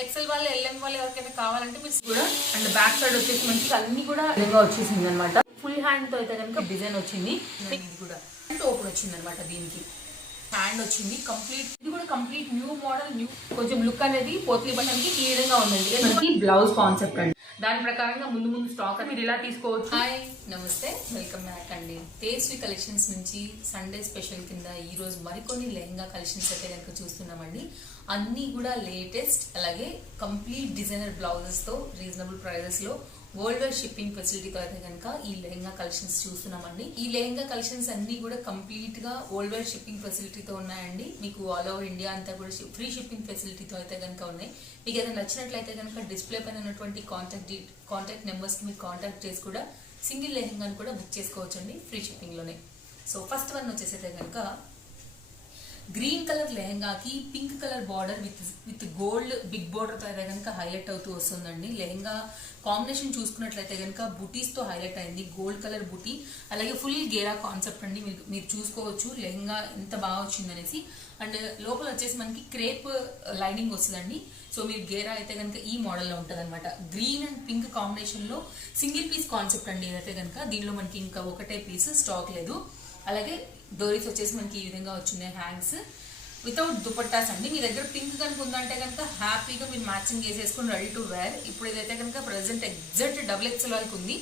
XL వాళ్ళు LM వాళ్ళు ఎవరికైనా కావాలంటే మీరు కూడా అండ్ బ్యాక్ సైడ్ వచ్చేసి మంచిగా అన్ని కూడా విధంగా వచ్చేసింది అనమాట. ఫుల్ హ్యాండ్ తో అయితే కనుక డిజైన్ వచ్చింది. ఇది కూడా ఓపెన్ వచ్చింది అనమాట. దీనికి హ్యాండ్ వచ్చింది కంప్లీట్. ఇది కూడా కంప్లీట్ న్యూ మోడల్, న్యూ కొంచెం లుక్ అనేది పోత్లీ బటన్ కి ఈ విధంగా ఉందండి. మనకి బ్లౌజ్ కాన్సెప్ట్ అండి. దాని ప్రకారంగా ముందు స్టాక్ మీరు ఇలా తీసుకోవచ్చు. హాయ్ నమస్తే, వెల్కమ్ బ్యాక్ అండి. తేజస్వి కలెక్షన్స్ నుంచి సండే స్పెషల్ కింద ఈ రోజు మరికొన్ని లెహంగా కలెక్షన్స్ అయితే కనుక చూస్తున్నామండి. అన్ని కూడా లేటెస్ట్, అలాగే కంప్లీట్ డిజైనర్ బ్లౌజెస్ తో రీజనబుల్ ప్రైజెస్ లో వరల్డ్ వైడ్ షిప్పింగ్ ఫెసిలిటీతో అయితే కనుక ఈ లెహంగా కలెక్షన్స్ చూస్తున్నామండి. ఈ లెహంగా కలెక్షన్స్ అన్ని కూడా కంప్లీట్ గా వరల్డ్ వైడ్ షిప్పింగ్ ఫెసిలిటీతో ఉన్నాయండి. మీకు ఆల్ ఓవర్ ఇండియా అంతా కూడా ఫ్రీ షిప్పింగ్ ఫెసిలిటీతో అయితే కనుక ఉన్నాయి. మీకు ఏదైనా నచ్చినట్లయితే కనుక డిస్ప్లే పైన ఉన్నటువంటి కాంటాక్ట్ నెంబర్స్ కి మీరు కాంటాక్ట్ చేసి కూడా సింగిల్ లెహంగాను కూడా బుక్ చేసుకోవచ్చు అండి, ఫ్రీ షిప్పింగ్ లోనే. సో ఫస్ట్ వన్ వచ్చేసి అయితే కనుక గ్రీన్ కలర్ లెహంగాకి pink colour border with gold big border తో అయితే కనుక హైలైట్ అవుతూ వస్తుందండి. లెహంగా కాంబినేషన్ చూసుకున్నట్లయితే కనుక బుటీస్ తో హైలైట్ అయింది. గోల్డ్ కలర్ బుటీ, అలాగే ఫుల్ గేరా కాన్సెప్ట్ అండి. మీరు చూసుకోవచ్చు లెహంగా ఎంత బాగా వచ్చిందనేసి. అండ్ లోపల వచ్చేసి మనకి క్రేప్ లైనింగ్ వస్తుందండి. సో మీరు గేరా అయితే కనుక ఈ మోడల్లో ఉంటుంది అనమాట. గ్రీన్ అండ్ పింక్ కాంబినేషన్ లో సింగిల్ పీస్ కాన్సెప్ట్ అండి ఇదైతే కనుక. దీనిలో మనకి ఇంకా ఒకటే పీస్ స్టాక్ లేదు. అలాగే డోరీస్ వచ్చేసి మనకి ఈ విధంగా వచ్చినాయి. హ్యాంగ్స్ వితౌట్ దుపట్టాస్ అండి. మీ దగ్గర పింక్ కనుక ఉందంటే కనుక హ్యాపీగా మీరు మ్యాచింగ్ చేసేసుకుని రెడీ టు వేర్. ఇప్పుడు ఇదైతే కనుక ప్రెసెంట్ ఎగ్జాక్ట్ డబుల్ ఎక్సెల్ వాళ్ళకి ఉంది.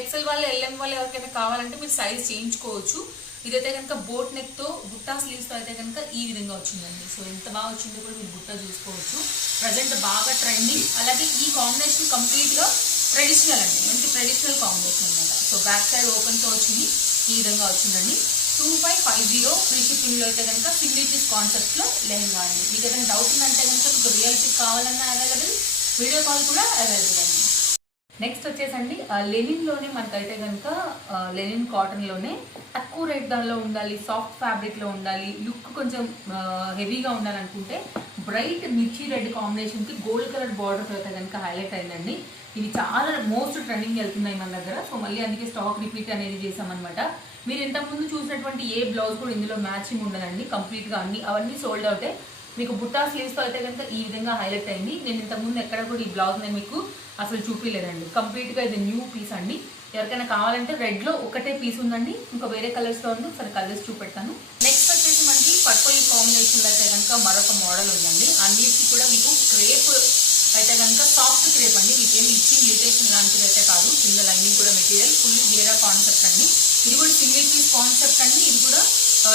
ఎక్సెల్ వాళ్ళు ఎల్ఎం వాళ్ళు ఎవరికైనా కావాలంటే మీరు సైజ్ చేయించుకోవచ్చు. ఇదైతే కనుక బోట్ నెక్ తో బుట్టా స్లీవ్స్ తో అయితే కనుక ఈ విధంగా వచ్చిందండి. సో ఎంత బాగా వచ్చిందో కూడా మీరు బుట్ట చూసుకోవచ్చు. ప్రజెంట్ బాగా ట్రెండింగ్. అలాగే ఈ కాంబినేషన్ కంప్లీట్ గా ట్రెడిషనల్ అండి, మంచి ట్రెడిషనల్ కాంబినేషన్ అనమాట. సో బ్యాక్ సైడ్ ఓపెన్ తో వచ్చింది, ఈ విధంగా వచ్చిందండి. 2550 ఫ్రీ షిప్పింగ్ లో అయితే కనుక సింగిల్ పీస్ కాన్సెప్ట్ లో లెహంగా అండి. మీకు ఏదైనా డౌట్ ఉందంటే కనుక మీకు రియల్ పిక్ కావాలన్నా అవైలబుల్, వీడియో కాల్ కూడా అవైలబుల్ అండి. నెక్స్ట్ వచ్చేసండి లెనిన్ లోనే మనకైతే కనుక లెనిన్ కాటన్ లోనే తక్కువ రేట్ దానిలో ఉండాలి, సాఫ్ట్ ఫ్యాబ్రిక్ లో ఉండాలి, లుక్ కొంచెం హెవీగా ఉండాలనుకుంటే బ్రైట్ మిర్చి రెడ్ కాంబినేషన్ కి గోల్డ్ కలర్ బార్డర్ అయితే కనుక హైలైట్ అయిందండి. ఇవి చాలా మోస్ట్ ట్రెండింగ్ వెళ్తున్నాయి మన దగ్గర. సో మళ్ళీ అందుకే స్టాక్ రిపీట్ అనేది చేసామన్నమాట. మీరు ఇంతకుముందు చూసినటువంటి ఏ బ్లౌజ్ కూడా ఇందులో మ్యాచింగ్ ఉండదండి. కంప్లీట్ గా అవన్నీ సోల్డ్ అవుతాయి. మీకు బుట్టా స్లీవ్స్ తో అయితే కనుక ఈ విధంగా హైలైట్ అయింది. నేను ఇంతకుముందు ఎక్కడ కూడా ఈ బ్లౌజ్ నేను మీకు అసలు చూపించలేదండి. కంప్లీట్ గా ఇది న్యూ పీస్ అండి. ఎవరికైనా కావాలంటే రెడ్ లో ఒకటే పీస్ ఉందండి, ఇంకా వేరే కలర్స్ లో ఉంది. ఒకసారి కలర్స్ చూపెడతాను. నెక్స్ట్ వచ్చేసి మనకి పర్పుల్ కాంబినేషన్ లో అయితే కనుక మరొక మోడల్ ఉందండి. అన్నిటికీ కూడా మీకు క్రేప్ అయితే కనుక సాఫ్ట్ క్రేప్ అండి. మీకేమి ఇచ్చింగ్ ఇరిటేషన్ లాంటిది అయితే కాదు. కింద లైనింగ్ కూడా మెటీరియల్ ఫుల్ గేరా కాన్సెప్ట్ అండి. ఇది కూడా సింగిల్ పీస్ కాన్సెప్ట్ అండి. ఇది కూడా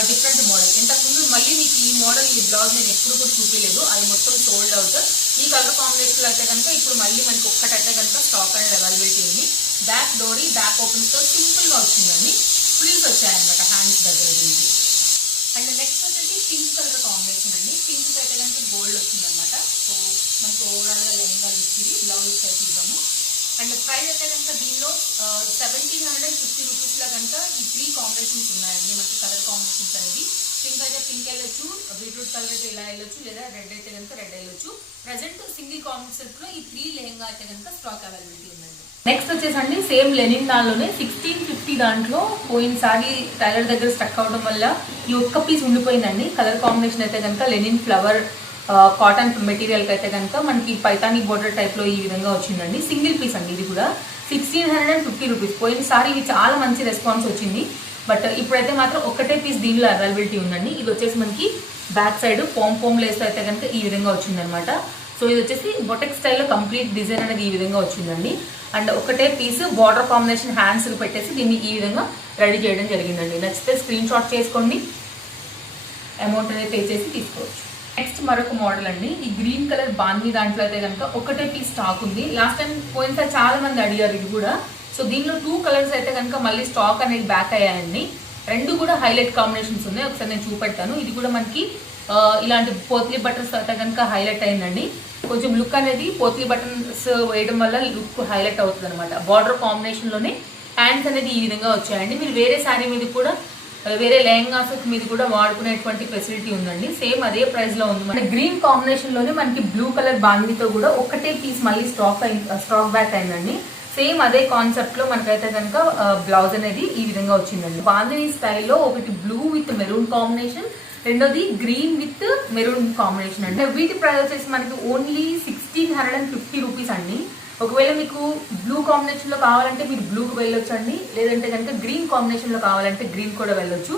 డిఫరెంట్ మోడల్. ఇంతకుముందు మళ్ళీ మీకు ఈ మోడల్ ఈ బ్లౌజ్ నేను ఎప్పుడు కూడా చూపించలేదు, అది మొత్తం సోల్డ్ అవుట్. ఈ కలర్ కాంబినేషన్ లో అయితే కనుక ఇప్పుడు మళ్ళీ మనకి ఒక్కటైతే కనుక స్టాక్ అనేది అవైలబిలిటీ ఉంది. బ్యాక్ డోరీ బ్యాక్ ఓపెన్స్ తో సింపుల్ గా వచ్చిందండి. ఫ్రిల్స్ వచ్చాయన్నమాట హ్యాండ్స్ దగ్గర దీనికి. అండ్ నెక్స్ట్ వచ్చేసి పింక్ కలర్ కాంబినేషన్ అండి. పింక్ అయితే కనుక గోల్డ్ వచ్చిందనమాట. సో మనకి ఓవరాల్ గా లెహంగా ఇచ్చింది. బ్లౌజ్ అయితే ఇద్దాము. అండ్ ప్రైస్ అయితే కనుక దీనిలో 1750 రూపీస్ లో కనుక ఈ 3 కాంబినేషన్స్ ఉన్నాయండి. మనకి కలర్ కాంబినేషన్స్ అనేది పింక్ అయితే పింక్ వెళ్ళొచ్చు, బీట్రూట్ కలర్ అయితే ఇలా వెళ్ళొచ్చు, లేదా రెడ్ అయితే కనుక రెడ్ వెళ్ళొచ్చు. ప్రజెంట్ సింగిల్ కాంబినేషన్స్ లో ఈ 3 లెహంగా అయితే కనుక స్టాక్ అవైలబిలిటీ ఉందండి. నెక్స్ట్ వచ్చేసండి సేమ్ లెనిన్ దానిలోనే 1650 దాంట్లో పోయినసారి టైలర్ దగ్గర స్టక్ అవడం వల్ల ఈ ఒక్క పీస్ ఉండిపోయిందండి. కలర్ కాంబినేషన్ అయితే కనుక లెనిన్ ఫ్లవర్ కాటన్ మెటీరియల్ కి అయితే కనుక మనకి పైతానీ బోర్డర్ టైప్ లో ఈ విధంగా వచ్చిందండి. సింగిల్ పీస్ అండి. ఇది కూడా 1650 రూపీస్. పోయినసారి ఇవి చాలా మంచి రెస్పాన్స్ వచ్చింది. బట్ ఇప్పుడైతే మాత్రం ఒకటే పీస్ దీనిలో అవైలబిలిటీ ఉందండి. ఇది వచ్చేసి మనకి బ్యాక్ సైడ్ పోమ్ లేస్ అయితే కనుక ఈ విధంగా వచ్చిందనమాట. సో ఇది వచ్చేసి బొటెక్ స్టైల్లో కంప్లీట్ డిజైన్ అనేది ఈ విధంగా వచ్చిందండి. అండ్ ఒకటే పీస్ బార్డర్ కాంబినేషన్ హ్యాండ్స్ పెట్టేసి దీన్ని ఈ విధంగా రెడీ చేయడం జరిగిందండి. నచ్చితే స్క్రీన్ షాట్ చేసుకోండి, అమౌంట్ అనేది పే చేసి తీసుకోవచ్చు. నెక్స్ట్ మరొక మోడల్ అండి. ఈ గ్రీన్ కలర్ బాందీ దాంట్లో అయితే కనుక ఒకటే పీస్ స్టాక్ ఉంది. లాస్ట్ టైం పోయినసారి చాలా మంది అడిగారు ఇది కూడా. సో దీనిలో 2 కలర్స్ అయితే కనుక మళ్ళీ స్టాక్ అనేది బ్యాక్ అయ్యాయండి. రెండు కూడా హైలైట్ కాంబినేషన్స్ ఉన్నాయి. ఒకసారి నేను చూపెడతాను. ఇది కూడా మనకి ఇలాంటి పోత్లీ బటన్స్ అయితే కనుక హైలైట్ అయిందండి. కొంచెం లుక్ అనేది పోత్లీ బటన్స్ వేయడం వల్ల లుక్ హైలైట్ అవుతుంది అనమాట. బార్డర్ కాంబినేషన్ లోనే హ్యాండ్స్ అనేది ఈ విధంగా వచ్చాయండి. మీరు వేరే శారీ మీద కూడా వేరే లెహంగాస్ మీద కూడా వాడుకునేటువంటి ఫెసిలిటీ ఉందండి. సేమ్ అదే ప్రైస్ లో ఉంది. మన గ్రీన్ కాంబినేషన్ లోనే మనకి బ్లూ కలర్ బాందీతో కూడా ఒకటే పీస్ మళ్ళీ స్టాక్ బ్యాక్ అయిందండి. సేమ్ అదే కాన్సెప్ట్ లో మనకైతే కనుక బ్లౌజ్ అనేది ఈ విధంగా వచ్చిందండి. బాందినీ స్టైల్లో ఒకటి బ్లూ విత్ మెరూన్ కాంబినేషన్, రెండోది గ్రీన్ విత్ మెరూన్ కాంబినేషన్ అండి. వీటి ప్రైస్ వచ్చేసి మనకి ఓన్లీ 1650 రూపీస్ అండి. ఒకవేళ మీకు బ్లూ కాంబినేషన్ లో కావాలంటే మీరు బ్లూకి వెళ్ళొచ్చు అండి, లేదంటే కనుక గ్రీన్ కాంబినేషన్ లో కావాలంటే గ్రీన్ కూడా వెళ్ళొచ్చు.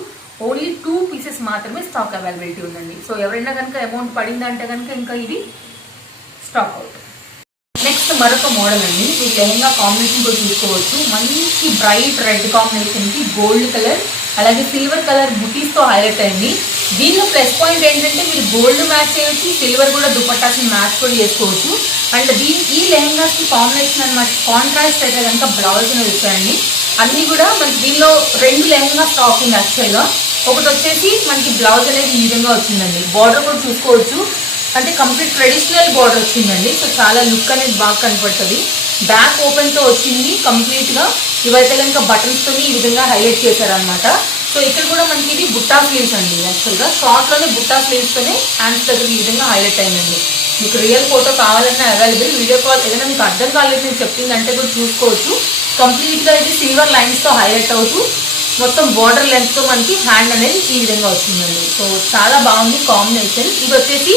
ఓన్లీ 2 పీసెస్ మాత్రమే స్టాక్ అవైలబిలిటీ ఉందండి. సో ఎవరైనా కనుక అమౌంట్ పడిందంటే కనుక ఇంకా ఇది స్టాక్ అవుట్. నెక్స్ట్ మరొక మోడల్ అండి. మీరు లెహంగా కాంబినేషన్ కూడా చూసుకోవచ్చు. మంచి బ్రైట్ రెడ్ కాంబినేషన్ కి గోల్డ్ కలర్ అలాగే సిల్వర్ కలర్ బుటీస్ తో హైలైట్ అయింది. దీనిలో ప్లస్ పాయింట్ ఏంటంటే మీరు గోల్డ్ మ్యాచ్ చేయొచ్చు, సిల్వర్ కూడా దుపట్టాస్ మ్యాచ్ కూడా చేసుకోవచ్చు. అండ్ ఈ లెహంగాస్ కి కాంబినేషన్ అనమాట. కాంట్రాస్ట్ అయితే కనుక బ్లౌజ్ అనేది వచ్చాయండి. అన్ని కూడా మనకి దీనిలో 2 లెహంగా స్టాక్ ఉంది యాక్చువల్గా. ఒకటి వచ్చేసి మనకి బ్లౌజ్ అనేది ఈ విధంగా వచ్చిందండి. బార్డర్ కూడా చూసుకోవచ్చు, అంటే కంప్లీట్ ట్రెడిషనల్ బార్డర్ వచ్చిందండి. సో చాలా లుక్ అనేది బాగా కనపడుతుంది. బ్యాక్ ఓపెన్ తో వచ్చింది కంప్లీట్ గా. ఇవైతే కనుక బటన్స్ తోని ఈ విధంగా హైలైట్ చేశారనమాట. సో ఇక్కడ కూడా మనకి ఇది బుట్టా స్లీవ్స్ అండి. యాక్చువల్గా షార్ట్ లోనే బుట్టా స్లీవ్స్ తోనే హ్యాండ్స్ దగ్గర ఈ విధంగా హైలైట్ అయిందండి. మీకు రియల్ ఫోటో కావాలన్నా అవైలబుల్. వీడియో కాల్ ఏదైనా మీకు అర్థం కాలేదు నేను చెప్పిందంటే కూడా చూసుకోవచ్చు. కంప్లీట్ గా ఇది సిల్వర్ లైన్స్ తో హైలైట్ అవుతూ మొత్తం బార్డర్ లెంత్ తో మనకి హ్యాండ్ అనేది ఈ విధంగా వచ్చిందండి. సో చాలా బాగుంది కాంబినేషన్. ఇది వచ్చేసి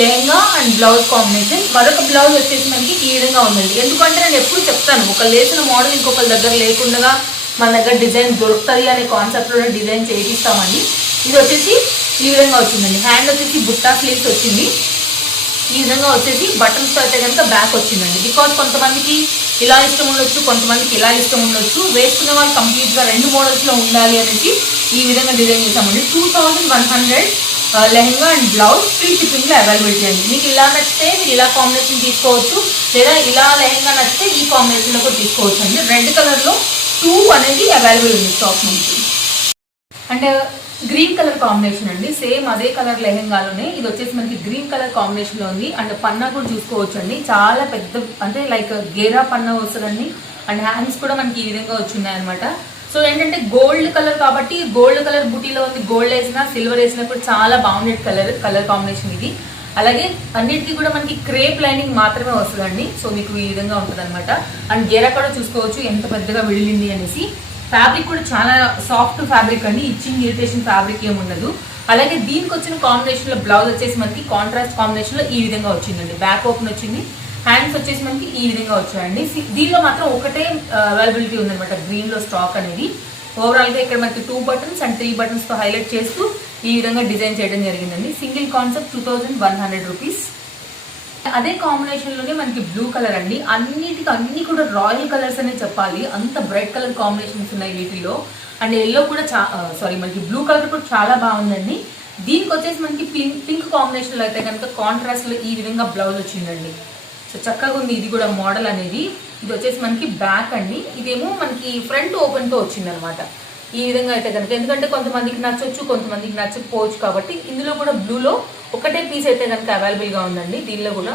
లెహంగా అండ్ బ్లౌజ్ కాంబినేషన్. మరొక బ్లౌజ్ వచ్చేసి మనకి ఈ విధంగా ఉందండి. ఎందుకంటే నేను ఎప్పుడు చెప్తాను, ఒకళ్ళు వేసిన మోడల్ ఇంకొకరి దగ్గర లేకుండా మన దగ్గర డిజైన్ దొరుకుతుంది అనే కాన్సెప్ట్ లో డిజైన్ చేయిస్తామని. ఇది వచ్చేసి ఈ విధంగా వచ్చిందండి. హ్యాండ్ వచ్చేసి బుట్టా స్లీవ్స్ వచ్చింది. ఈ విధంగా వచ్చేసి బటన్స్ తో అయితే కనుక బ్యాక్ వచ్చిందండి. బికాజ్ కొంతమందికి ఇలా ఇష్టం ఉండొచ్చు, కొంతమందికి ఇలా ఇష్టం ఉండొచ్చు. వేసుకున్న వాళ్ళు కంప్లీట్ గా 2 మోడల్స్ లో ఉండాలి అనేసి ఈ విధంగా డిజైన్ చేసామండి. 2100 lehenga and blouse free shipping లో అవైలబిలిటీ అండి. మీకు ఇలా నచ్చితే మీరు ఇలా కాంబినేషన్ తీసుకోవచ్చు, లేదా ఇలా లెహంగా నచ్చితే ఈ కాంబినేషన్ లో కూడా తీసుకోవచ్చు అండి. రెడ్ కలర్ లో 2 అనేది అవైలబుల్ ఉంది స్టాక్ నుంచి. అండ్ గ్రీన్ కలర్ కాంబినేషన్ అండి. సేమ్ అదే కలర్ లెహంగాలోనే ఇది వచ్చేసి మనకి గ్రీన్ కలర్ కాంబినేషన్ లో ఉంది. అండ్ పన్నా కూడా చూసుకోవచ్చు అండి. చాలా పెద్ద, అంటే లైక్ గేరా పన్నా వస్తుందండి. అండ్ హ్యాండ్స్ కూడా మనకి ఈ విధంగా వచ్చిన్నాయి అనమాట. సో ఏంటంటే గోల్డ్ కలర్ కాబట్టి గోల్డ్ కలర్ బుటీలో ఉంది. గోల్డ్ వేసినా సిల్వర్ వేసినా కూడా చాలా బాగుండే కలర్ కాంబినేషన్ ఇది. అలాగే అన్నిటికీ కూడా మనకి క్రేప్ లైనింగ్ మాత్రమే వస్తుందండి. సో మీకు ఈ విధంగా ఉంటుంది అనమాట. అండ్ గేరా కూడా చూసుకోవచ్చు ఎంత పెద్దగా వెళ్ళింది అనేసి. ఫ్యాబ్రిక్ కూడా చాలా సాఫ్ట్ ఫ్యాబ్రిక్ అండి. ఇచ్చింగ్ ఇరిటేషన్ ఫ్యాబ్రిక్ ఏమి ఉండదు. అలాగే దీనికి వచ్చిన కాంబినేషన్ లో బ్లౌజ్ వచ్చేసి మనకి కాంట్రాస్ట్ కాంబినేషన్ లో ఈ విధంగా వచ్చిందండి. బ్యాక్ ఓపెన్ వచ్చింది. హ్యాండ్స్ వచ్చేసి మనకి ఈ విధంగా వచ్చాయండి. దీనిలో మాత్రం ఒకటే అవైలబిలిటీ ఉందన్నమాట గ్రీన్ లో స్టాక్ అనేది. ఓవరాల్ గా ఇక్కడ మనకి 2 బటన్స్ అండ్ 3 బటన్స్ తో హైలైట్ చేస్తూ ఈ విధంగా డిజైన్ చేయడం జరిగిందండి. Single concept 2100 rupees. అదే కాంబినేషన్ లోనే మనకి బ్లూ కలర్ అండి. అన్ని కూడా రాయల్ కలర్స్ అనే చెప్పాలి, అంత బ్రైట్ కలర్ కాంబినేషన్స్ ఉన్నాయి వీటిలో. అండ్ ఎల్లో కూడా మనకి బ్లూ కలర్ కూడా చాలా బాగుందండి. దీనికి వచ్చేసి మనకి పింక్ కాంబినేషన్ లో అయితే కనుక కాంట్రాస్ట్ లో ఈ విధంగా బ్లౌజ్ వచ్చిందండి. సో చక్కగా ఉంది ఇది కూడా మోడల్ అనేది. ఇది వచ్చేసి మనకి బ్యాక్ అండి. ఇదేమో మనకి ఫ్రంట్ ఓపెన్ తో వచ్చింది అనమాట. ఈ విధంగా అయితే కనుక, ఎందుకంటే కొంతమందికి నచ్చొచ్చు, కొంతమందికి నచ్చకపోవచ్చు కాబట్టి ఇందులో కూడా బ్లూలో ఒకటే పీస్ అయితే కనుక అవైలబుల్ గా ఉందండి దీనిలో కూడా.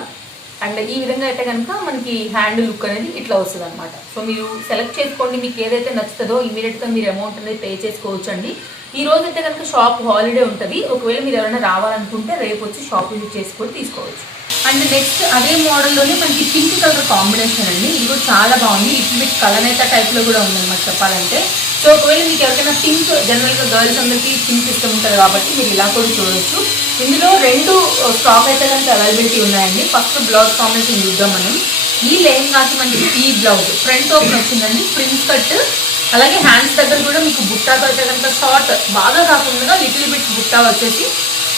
అండ్ ఈ విధంగా అయితే కనుక మనకి హ్యాండ్ లుక్ అనేది ఇట్లా వస్తుంది అనమాట. సో మీరు సెలెక్ట్ చేసుకోండి, మీకు ఏదైతే నచ్చుతుందో ఇమీడియట్ గా మీరు అమౌంట్ అనేది పే చేసుకోవచ్చు అండి. ఈ రోజు అయితే కనుక షాప్ హాలిడే ఉంటుంది. ఒకవేళ మీరు ఎవరైనా రావాలనుకుంటే రేపు వచ్చి షాప్ విజిట్ చేసుకొని తీసుకోవచ్చు. అండ్ నెక్స్ట్ అదే మోడల్లోనే మనకి పింక్ కలర్ కాంబినేషన్ అండి. ఇది కూడా చాలా బాగుంది. లిటిల్ బిట్ కలనేత టైప్ లో కూడా ఉందన్నమాట చెప్పాలంటే. సో ఒకవేళ మీకు ఎవరికైనా పింక్, జనరల్ గా గర్ల్స్ అందరికీ పింక్ ఇష్టం ఉంటుంది కాబట్టి మీరు ఇలా కూడా చూడవచ్చు. ఇందులో 2 స్టాక్ అయితే కనుక అవైలబిలిటీ ఉన్నాయండి. ఫస్ట్ బ్లౌజ్ కాంబినేషన్ చూద్దాం మనం. ఈ లెహంగాకి మనకి ఈ బ్లౌజ్ ఫ్రంట్ ఓపెన్ వచ్చిందండి, ప్రిన్స్ కట్. అలాగే హ్యాండ్స్ దగ్గర కూడా మీకు బుట్టాతో అయితే కనుక షార్ట్ బాగా కాకుండా లిటిల్ బిట్ బుట్టా వచ్చేసి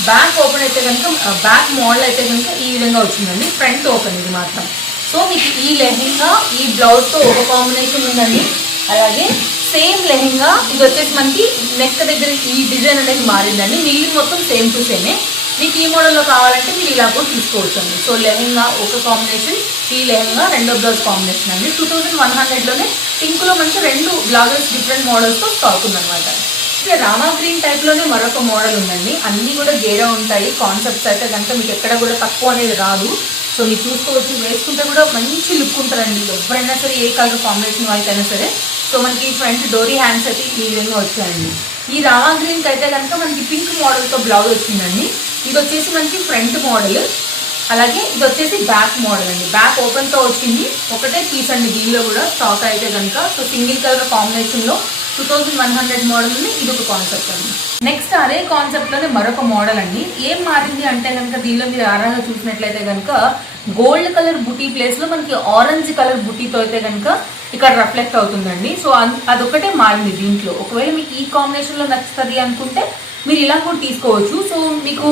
బ్యాక్ ఓపెన్ అయితే కనుక బ్యాక్ మోడల్ అయితే కనుక ఈ విధంగా వచ్చిందండి. ఫ్రంట్ ఓపెన్ ఇది మాత్రం. సో మీకు ఈ లెహంగా ఈ బ్లౌజ్ తో ఒక కాంబినేషన్ ఉందండి. అలాగే సేమ్ లెహంగా ఇది వచ్చేసి మనకి నెక్ దగ్గర ఈ డిజైన్ అనేది మారిందండి. మిగిలిన మొత్తం సేమ్ టు సేమే. మీకు ఈ మోడల్లో కావాలంటే మీరు ఇలా కూడా తీసుకోవచ్చు అండి. సో లెహంగా ఒక కాంబినేషన్, ఈ లెహంగా రెండో బ్లౌజ్ కాంబినేషన్ అండి. 2100 లోనే పింక్ లో మనకి 2 బ్లౌజెస్ డిఫరెంట్ మోడల్స్ తో స్టాక్ ఉందన్నమాట. ఇక్కడ రామా గ్రీన్ టైప్ లోనే మరొక మోడల్ ఉందండి. అన్ని కూడా గేరా ఉంటాయి. కాన్సెప్ట్స్ అయితే కనుక మీకు ఎక్కడ కూడా తక్కువ అనేది రాదు. సో మీరు చూసుకోవచ్చు, వేసుకుంటే కూడా మంచి లుక్ ఉంటుందండి. ఎవరైనా సరే ఏ కలర్ కాంబినేషన్ వాళ్ళకైనా సరే. సో మనకి ఫ్రంట్ డోరీ హ్యాండ్స్ అయితే ఈ విధంగా వచ్చాయండి. ఈ రామా గ్రీన్ కి అయితే కనుక మనకి పింక్ మోడల్ తో బ్లౌజ్ వచ్చిందండి. ఇది వచ్చేసి మనకి ఫ్రంట్ మోడల్. అలాగే ఇది వచ్చేసి బ్యాక్ మోడల్ అండి, బ్యాక్ ఓపెన్ తో వచ్చింది, ఒకటే పీస్ అండి దీనిలో కూడా స్టాక్ అయితే కనుక. సో సింగిల్ కలర్ కాంబినేషన్ లో 2100 మోడల్ ఉంది, ఇది ఒక కాన్సెప్ట్ అండి. నెక్స్ట్ అదే కాన్సెప్ట్ లోనే మరొక మోడల్ అండి. ఏం మారింది అంటే కనుక దీనిలో మీరు ఆరాగా చూసినట్లయితే కనుక గోల్డ్ కలర్ బుటీ ప్లేస్ లో మనకి ఆరెంజ్ కలర్ బుటీతో అయితే కనుక ఇక్కడ రిఫ్లెక్ట్ అవుతుందండి. సో అదొకటే మారింది దీంట్లో. ఒకవేళ మీకు ఈ కాంబినేషన్ లో నచ్చుతుంది అనుకుంటే మీరు ఇలా కూడా తీసుకోవచ్చు. సో మీకు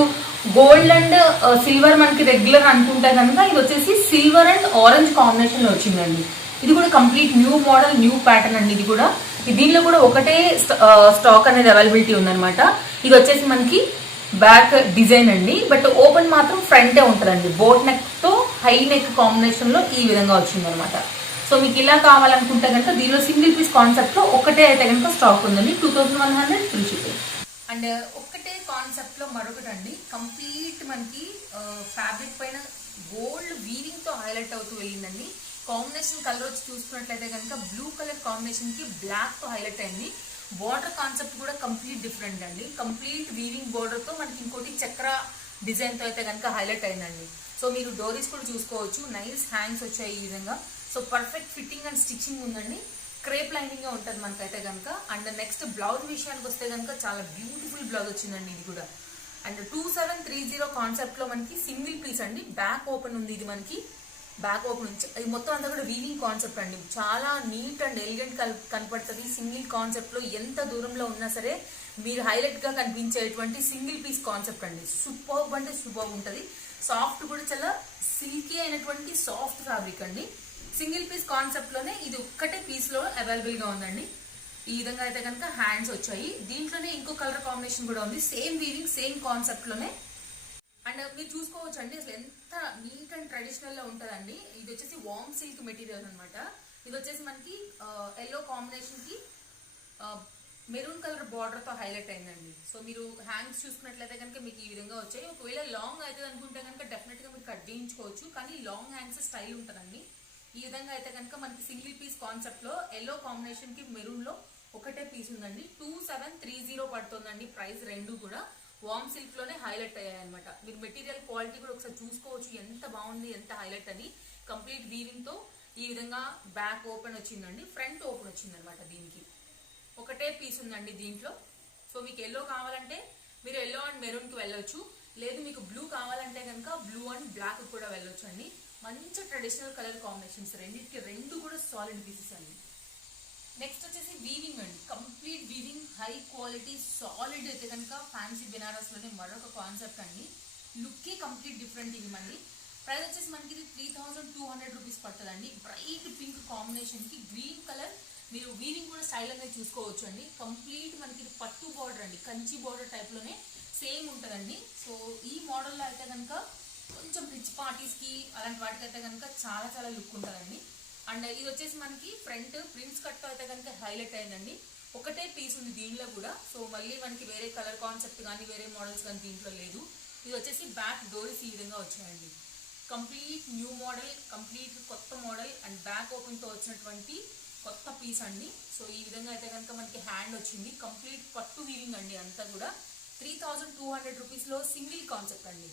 గోల్డ్ అండ్ సిల్వర్ మనకి రెగ్యులర్ అనుకుంటే కనుక ఇది వచ్చేసి సిల్వర్ అండ్ ఆరెంజ్ కాంబినేషన్ లో వచ్చిందండి. ఇది కూడా complete new model, new pattern అండి. ఇది కూడా దీనిలో కూడా ఒకటే స్టాక్ అనేది అవైలబిలిటీ ఉందన్నమాట. ఇది వచ్చేసి మనకి బ్యాక్ డిజైన్ అండి, బట్ ఓపెన్ మాత్రం ఫ్రంటే ఉంటుందండి. బోట్ నెక్ తో హై నెక్ కాంబినేషన్ లో ఈ విధంగా వచ్చిందనమాట. సో మీకు ఇలా కావాలనుకుంటే కనుక దీనిలో సింగిల్ పీస్ కాన్సెప్ట్ లో ఒకటే అయితే కనుక స్టాక్ ఉందండి. 2100 ఫ్రీ షిప్పింగ్. అండ్ ఒక్కటే కాన్సెప్ట్ లో మరొకటి అండి, కంప్లీట్ మనకి ఫ్యాబ్రిక్ పైన గోల్డ్ వీవింగ్ తో హైలైట్ అవుతూ వెళ్ళిందండి. కాంబినేషన్ కలర్ వచ్చి చూసుకున్నట్లయితే కనుక బ్లూ కలర్ కాంబినేషన్ కి బ్లాక్ తో హైలైట్ అయింది. బోర్డర్ కాన్సెప్ట్ కూడా కంప్లీట్ డిఫరెంట్ అండి. కంప్లీట్ వీవింగ్ బోర్డర్ తో మనకి ఇంకోటి చక్ర డిజైన్ తో అయితే కనుక హైలైట్ అయిందండి. సో మీరు డోరీస్ కూడా చూసుకోవచ్చు, నైస్ హ్యాండ్స్ వచ్చాయి ఈ విధంగా. So perfect fitting and stitching ఉందండి. క్రేప్ లైనింగ్ గా ఉంటుంది మనకైతే కనుక. అండ్ నెక్స్ట్ బ్లౌజ్ విషయానికి వస్తే కనుక చాలా బ్యూటిఫుల్ బ్లౌజ్ వచ్చిందండి ఇది కూడా. అండ్ 2730 కాన్సెప్ట్ లో మనకి సింగిల్ పీస్ అండి, బ్యాక్ ఓపెన్ ఉంది. ఇది మనకి బ్యాక్ ఓపెన్ నుంచి ఇది మొత్తం అంతా కూడా వీవింగ్ కాన్సెప్ట్ అండి. చాలా నీట్ అండ్ ఎలిగెంట్ కనపడుతుంది. సింగిల్ కాన్సెప్ట్ లో ఎంత దూరంలో ఉన్నా సరే మీరు హైలైట్ గా కనిపించేటువంటి సింగిల్ పీస్ కాన్సెప్ట్ అండి. సూపర్బ్ అంటే సూపర్బ్ ఉంటుంది. సాఫ్ట్ కూడా చాలా సిల్కీ అయినటువంటి సాఫ్ట్ ఫ్యాబ్రిక్ అండి. సింగిల్ పీస్ కాన్సెప్ట్ లోనే ఇది ఒక్కటే పీస్ లో అవైలబుల్ గా ఉందండి. ఈ విధంగా అయితే కనుక హ్యాండ్స్ వచ్చాయి. దీంట్లోనే ఇంకో కలర్ కాంబినేషన్ కూడా ఉంది, సేమ్ వీవింగ్ సేమ్ కాన్సెప్ట్ లోనే. అండ్ మీరు చూసుకోవచ్చు అండి అసలు ఎంత నీట్ అండ్ ట్రెడిషనల్ లో ఉంటదండి. ఇది వచ్చేసి వామ్ సిల్క్ మెటీరియల్ అనమాట. ఇది వచ్చేసి మనకి ఎల్లో కాంబినేషన్ కి మెరూన్ కలర్ బార్డర్ తో హైలైట్ అయిందండి. సో మీరు హ్యాండ్స్ చూసుకున్నట్లయితే కనుక మీకు ఈ విధంగా వచ్చాయి. ఒకవేళ లాంగ్ అయితే అనుకుంటే కనుక డెఫినెట్ గా మీరు కట్ చేయించుకోవచ్చు, కానీ లాంగ్ హ్యాండ్స్ స్టైల్ ఉంటుందండి. ఈ విధంగా అయితే కనుక మనకి సింగిల్ పీస్ కాన్సెప్ట్ లో ఎల్లో కాంబినేషన్ కి మెరూన్ లో ఒకటే పీస్ ఉందండి. 2730 పడుతుందండి. ప్రైస్ రెండు కూడా వామ్ సిల్క్ లోనే హైలైట్ అయ్యాయి అనమాట. మీరు మెటీరియల్ క్వాలిటీ కూడా ఒకసారి చూసుకోవచ్చు, ఎంత బాగుంది, ఎంత హైలైట్ అని. కంప్లీట్ వీవింగ్ తో ఈ విధంగా బ్యాక్ ఓపెన్ వచ్చిందండి, ఫ్రంట్ ఓపెన్ వచ్చింది అనమాట. దీనికి ఒకటే పీస్ ఉందండి దీంట్లో. సో మీకు ఎల్లో కావాలంటే మీరు ఎల్లో అండ్ మెరూన్ కి వెళ్ళొచ్చు, లేదు మీకు బ్లూ కావాలంటే కనుక బ్లూ అండ్ బ్లాక్ కూడా వెళ్ళొచ్చు అండి. మంచి ట్రెడిషనల్ కలర్ కాంబినేషన్స్, రెండు కూడా సాలిడ్ పీసెస్ అండి. నెక్స్ట్ వచ్చేసి వీవింగ్ అండి, complete weaving high quality solid అయితే కనుక ఫ్యాన్సీ బెనారస్ లోనే మరొక కాన్సెప్ట్ అండి. లుక్కే కంప్లీట్ డిఫరెంట్. ఇది మళ్ళీ ప్రైస్ వచ్చేసి మనకి ఇది 3200 రూపీస్ పడుతుందండి. బ్రైట్ పింక్ కాంబినేషన్ కి గ్రీన్ కలర్ మీరు వీవింగ్ కూడా స్టైల్ అనేది చూసుకోవచ్చు అండి. కంప్లీట్ మనకి ఇది పట్టు బార్డర్ అండి, కంచి బార్డర్ టైప్ లోనే సేమ్ ఉంటుందండి. సో ఈ మోడల్లో అయితే కనుక కొంచెం రిచ్ పార్టీస్ కి అలాంటి వాటికి అయితే కనుక చాలా చాలా లుక్ ఉంటుందండి. అండ్ ఇది వచ్చేసి మనకి ఫ్రంట్ ప్రిన్స్ కట్ అయితే కనుక హైలైట్ అయిందండి. ఒకటే పీస్ ఉంది దీనిలో కూడా. సో మళ్ళీ మనకి వేరే కలర్ కాన్సెప్ట్ కానీ వేరే మోడల్స్ కానీ దీంట్లో లేదు. ఇది వచ్చేసి బ్యాక్ డోరీస్ ఈ విధంగా వచ్చాయండి. కంప్లీట్ న్యూ మోడల్, కంప్లీట్ కొత్త మోడల్ అండ్ బ్యాక్ ఓపెన్ తో వచ్చినటువంటి కొత్త పీస్ అండి. సో ఈ విధంగా అయితే కనుక మనకి హ్యాండ్ వచ్చింది. కంప్లీట్ పట్టు వీవింగ్ అండి అంతా కూడా. 3200 రూపీస్ లో సింగిల్ కాన్సెప్ట్ అండి.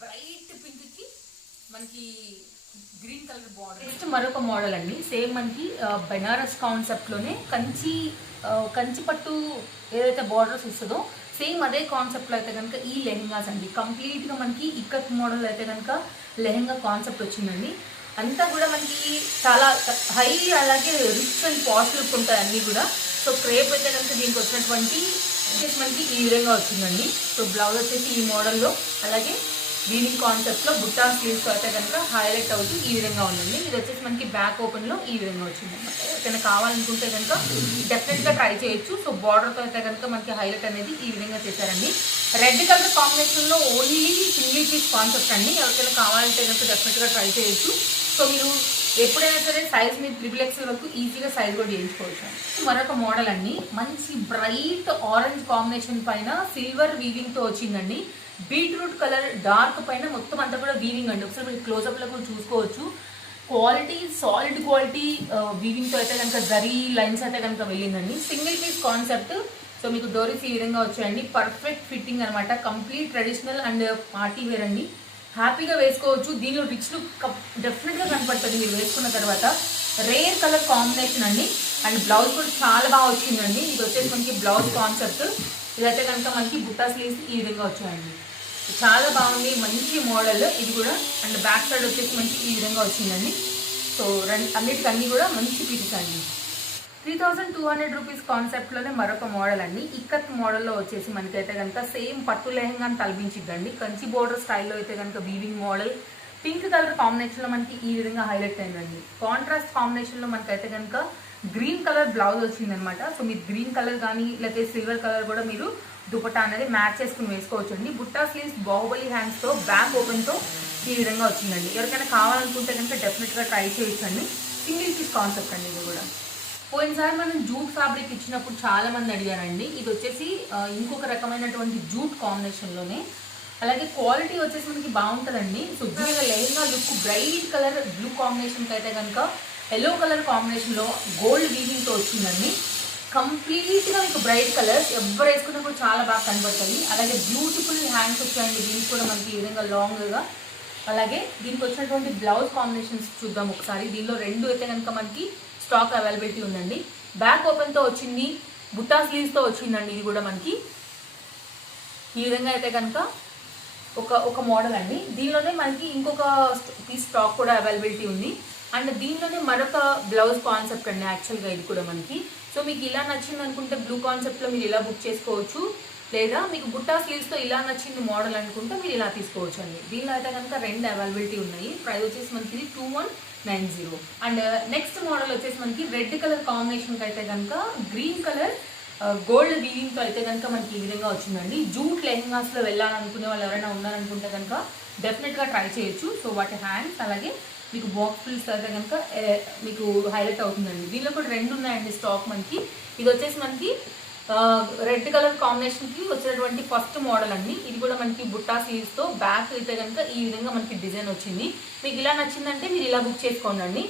బ్రైట్ పింక్ కి మనకి గ్రీన్ కలర్ బార్డర్. నెక్స్ట్ మరొక మోడల్ అండి, సేమ్ మనకి బెనారస్ కాన్సెప్ట్ లోనే కంచి పట్టు ఏదైతే బార్డర్స్ వస్తుందో సేమ్ అదే కాన్సెప్ట్ లో అయితే కనుక ఈ లెహెంగాస్ అండి. కంప్లీట్ గా మనకి ఇక్కత్ మోడల్ అయితే కనుక లెహెంగా కాన్సెప్ట్ వచ్చిందండి. అంతా కూడా మనకి చాలా హై అలాగే రిచ్ అండ్ పాష్ లుక్ ఉంటాయి అన్నీ కూడా. సో క్రేప్ అయితే కనుక దీనికి వచ్చినటువంటి మనకి ఈ విధంగా వచ్చిందండి. సో బ్లౌజ్ వచ్చేసి ఈ మోడల్లో, అలాగే వీవింగ్ కాన్సెప్ట్ లో బుట్టా స్లీవ్స్ అయితే కనుక హైలైట్ అవుతూ ఈ విధంగా ఉందండి. ఇది వచ్చేసి మనకి బ్యాక్ ఓపెన్ లో ఈ విధంగా వచ్చింది అనమాట. ఎవరికైనా కావాలనుకుంటే కనుక డెఫినెట్ గా ట్రై చేయొచ్చు. సో బార్డర్ తో అయితే కనుక మనకి హైలైట్ అనేది ఈ విధంగా చేశారండి. రెడ్ కలర్ కాంబినేషన్ లో ఓన్లీ సింగిల్ పీస్ కాన్సెప్ట్ అండి. ఎవరికైనా కావాలంటే కనుక డెఫినెట్ గా ట్రై చేయొచ్చు. సో మీరు ఎప్పుడైనా సరే సైజ్ మీరు 3XL వరకు ఈజీగా సైజ్ కూడా చేయించుకోవచ్చు. మరొక మోడల్ అండి, మంచి బ్రైట్ ఆరెంజ్ కాంబినేషన్ పైన సిల్వర్ వీవింగ్ తో వచ్చిందండి. బీట్రూట్ కలర్ డార్క్ పైన మొత్తం అంతా కూడా వీవింగ్ అండి. ఒకసారి మీరు క్లోజ్అప్ లో కూడా చూసుకోవచ్చు. క్వాలిటీ సాలిడ్ క్వాలిటీ వీవింగ్ తో అయితే కనుక జరీ లైన్స్ అయితే కనుక వెళ్ళిందండి. Single piece concept. సో మీకు డోరీస్ ఈ విధంగా వచ్చాయండి. పర్ఫెక్ట్ ఫిట్టింగ్ అనమాట. Complete traditional and party wear అండి. హ్యాపీగా వేసుకోవచ్చు. దీనిలో రిచ్ లుక్ డెఫినెట్గా కనపడుతుంది మీరు వేసుకున్న తర్వాత. రేర్ కలర్ కాంబినేషన్ అండి. అండ్ బ్లౌజ్ కూడా చాలా బాగా వచ్చిందండి. ఇది వచ్చేసి మనకి బ్లౌజ్ కాన్సెప్ట్. ఇదైతే కనుక మనకి బుట్టా స్లీవ్స్ ఈ విధంగా వచ్చాయండి. చాలా బాగుంది, మంచి మోడల్ ఇది కూడా. అండ్ బ్యాక్ సైడ్ వచ్చేసి మనకి ఈ విధంగా వచ్చిందండి. సో అన్నిటికన్నీ కూడా మంచి పీసెస్ అండి. 3200 రూపీస్ కాన్సెప్ట్లోనే మరొక మోడల్ అండి. ఇక్కత్ మోడల్లో వచ్చేసి మనకైతే కనుక సేమ్ పట్టు లెహంగాని తలపించిద్దండి. కంచి బోర్డర్ స్టైల్లో అయితే కనుక వీవింగ్ మోడల్. పింక్ కలర్ కాంబినేషన్లో మనకి ఈ విధంగా హైలైట్ అయిందండి. కాంట్రాస్ట్ కాంబినేషన్లో మనకైతే కనుక గ్రీన్ కలర్ బ్లౌజ్ వచ్చిందనమాట. సో మీరు గ్రీన్ కలర్ కానీ లేకపోతే సిల్వర్ కలర్ కూడా మీరు దుపట్టా అనేది మ్యాచ్ చేసుకుని వేసుకోవచ్చు అండి. బుట్టా స్లీవ్స్ బాహుబలి హ్యాండ్స్తో బ్యాక్ ఓపెన్తో ఈ విధంగా వచ్చిందండి. ఎవరికైనా కావాలనుకుంటే కనుక డెఫినెట్గా ట్రై చేయొచ్చండి. సింగిల్ పీస్ కాన్సెప్ట్ అండి ఇది కూడా. పోయినసారి మనం జూట్ ఫ్యాబ్రిక్ ఇచ్చినప్పుడు చాలా మంది అడిగారండి. ఇది వచ్చేసి ఇంకొక రకమైనటువంటి జూట్ కాంబినేషన్లోనే. అలాగే క్వాలిటీ వచ్చేసి మనకి బాగుంటుందండి. సో దీనిగా lehenga look bright colour blue కాంబినేషన్కి అయితే కనుక ఎల్లో కలర్ కాంబినేషన్లో గోల్డ్ వీవింగ్తో వచ్చిందండి. కంప్లీట్గా మీకు బ్రైట్ కలర్స్ ఎవరు వేసుకున్నా కూడా చాలా బాగా కనబడుతుంది. అలాగే బ్యూటిఫుల్ హ్యాండ్స్ వచ్చాయండి దీనికి కూడా మనకి ఈ విధంగా లాంగ్గా. అలాగే దీనికి వచ్చినటువంటి బ్లౌజ్ కాంబినేషన్స్ చూద్దాం ఒకసారి. దీనిలో రెండు అయితే కనుక మనకి స్టాక్ అవైలబిలిటీ ఉందండి. బ్యాక్ ఓపెన్తో వచ్చింది, బుట్టా స్లీవ్స్తో వచ్చిందండి. ఇది కూడా మనకి ఈ విధంగా అయితే కనుక ఒక మోడల్ అండి. దీనిలోనే మనకి ఇంకొక పీస్ స్టాక్ కూడా అవైలబిలిటీ ఉంది. అండ్ దీనిలోనే మరొక బ్లౌజ్ కాన్సెప్ట్ అండి యాక్చువల్గా ఇది కూడా మనకి. సో మీకు ఇలా నచ్చింది అనుకుంటే బ్లూ కాన్సెప్ట్లో మీరు ఇలా బుక్ చేసుకోవచ్చు. లేదా మీకు బుట్టా స్లీవ్స్తో ఇలా నచ్చింది మోడల్ అనుకుంటే మీరు ఇలా తీసుకోవచ్చు అండి. దీనిలో అయితే కనుక రెండు అవైలబిలిటీ ఉన్నాయి. ప్రైస్ వచ్చేసి మనకి 2190. అండ్ నెక్స్ట్ మోడల్ వచ్చేసి మనకి రెడ్ కలర్ కాంబినేషన్కి అయితే కనుక గ్రీన్ కలర్ గోల్డ్ వీవింగ్తో అయితే కనుక మనకి ఈ విధంగా వచ్చిందండి. జూట్ లెహంగాస్లో వెళ్ళాలనుకునే వాళ్ళు ఎవరైనా ఉన్నారనుకుంటే కనుక డెఫినెట్గా ట్రై చేయొచ్చు. సో వాటి హ్యాండ్స్ అలాగే మీకు బాక్స్ ఫిల్స్ అయితే కనుక మీకు హైలైట్ అవుతుందండి. దీనిలో కూడా రెండు ఉన్నాయండి స్టాక్ మనకి. ఇది వచ్చేసి మనకి రెడ్ కలర్ కాంబినేషన్కి వచ్చేటువంటి ఫస్ట్ మోడల్ అండి. ఇది కూడా మనకి బుట్టా స్లీవ్స్తో బ్యాక్ అయితే కనుక ఈ విధంగా మనకి డిజైన్ వచ్చింది. మీకు ఇలా నచ్చిందంటే మీరు ఇలా బుక్ చేసుకోండి.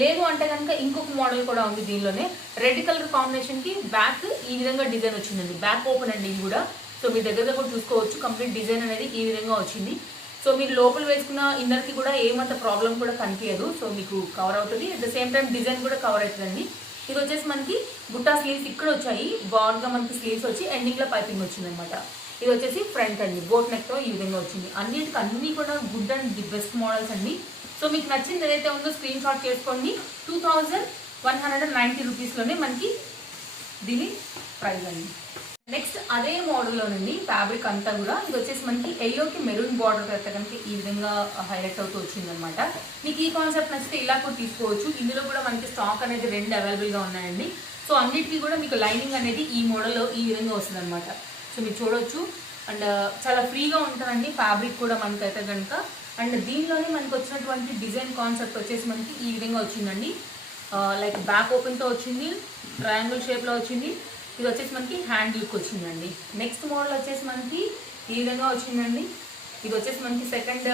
లేదు అంటే కనుక ఇంకొక మోడల్ కూడా ఉంది దీనిలోనే. రెడ్ కలర్ కాంబినేషన్కి బ్యాక్ ఈ విధంగా డిజైన్ వచ్చిందండి. బ్యాక్ ఓపెన్ అండి ఇది కూడా. సో మీ దగ్గర కూడా చూసుకోవచ్చు. కంప్లీట్ డిజైన్ అనేది ఈ విధంగా వచ్చింది. సో మీరు లోపల వేసుకున్న ఇన్నర్కి కూడా ఏమంత ప్రాబ్లం కూడా కనిపించదు. సో మీకు కవర్ అవుతుంది. At the same time design కూడా కవర్ అవుతుందండి. ఇది వచ్చేసి మనకి బుట్టా స్లీవ్స్ ఇక్కడ వచ్చాయి. బార్డ్గా మనకి స్లీవ్స్ వచ్చి ఎండింగ్లో పైపింగ్ వచ్చింది అనమాట. ఇది వచ్చేసి ఫ్రంట్ అండి. బోట్ నెక్తో ఈ విధంగా వచ్చింది. అన్నీ కూడా good and the best models అండి. సో మీకు నచ్చింది ఏదైతే ఉందో స్క్రీన్ షాట్ చేసుకోండి. 2190 రూపీస్లోనే మనకి దీని ప్రైస్ అండి. నెక్స్ట్ అదే మోడల్లోనండి ఫ్యాబ్రిక్ అంతా కూడా. ఇది వచ్చేసి మనకి ఎల్లోకి మెరూన్ బార్డర్ అయితే కనుక ఈ విధంగా హైలైట్ అవుతూ వచ్చింది అనమాట. మీకు ఈ కాన్సెప్ట్ నచ్చితే ఇలా కూడా తీసుకోవచ్చు. ఇందులో కూడా మనకి స్టాక్ అనేది రెండు అవైలబుల్గా ఉన్నాయండి. సో అన్నిటికీ కూడా మీకు లైనింగ్ అనేది ఈ మోడల్లో ఈ విధంగా వస్తుంది అనమాట. సో మీరు చూడవచ్చు. అండ్ చాలా ఫ్రీగా ఉంటుందండి ఫ్యాబ్రిక్ కూడా మనకైతే కనుక. అండ్ దీనిలోనే మనకు వచ్చినటువంటి డిజైన్ కాన్సెప్ట్ వచ్చేసి మనకి ఈ విధంగా వచ్చిందండి. లైక్ బ్యాక్ ఓపెన్తో వచ్చింది, ట్రయాంగిల్ షేప్లో వచ్చింది. ఇది వచ్చేసి మనకి హ్యాండ్ లుక్ వచ్చిందండి. నెక్స్ట్ మోడల్ వచ్చేసి మనకి ఈ విధంగా వచ్చిందండి. ఇది వచ్చేసి మనకి సెకండ్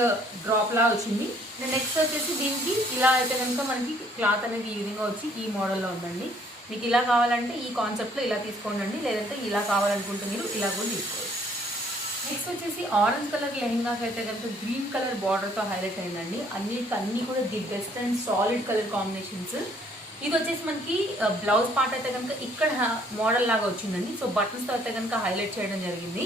డ్రాప్లా వచ్చింది. నెక్స్ట్ వచ్చేసి దీనికి ఇలా అయితే కనుక మనకి క్లాత్ అనేది ఈ విధంగా వచ్చి ఈ మోడల్లో ఉందండి. మీకు ఇలా కావాలంటే ఈ కాన్సెప్ట్లో ఇలా తీసుకోండి. లేదంటే ఇలా కావాలనుకుంటే మీరు ఇలా కూడా తీసుకోవచ్చు. నెక్స్ట్ వచ్చేసి ఆరెంజ్ కలర్ లెహంగాకి అయితే కనుక గ్రీన్ కలర్ బార్డర్తో హైలైట్ అయిందండి. అన్నీ కూడా the best and solid colour combinations. ఇది వచ్చేసి మనకి బ్లౌజ్ పార్ట్ అయితే కనుక ఇక్కడ మోడల్ లాగా వచ్చిందండి. సో బటన్స్తో అయితే కనుక హైలైట్ చేయడం జరిగింది.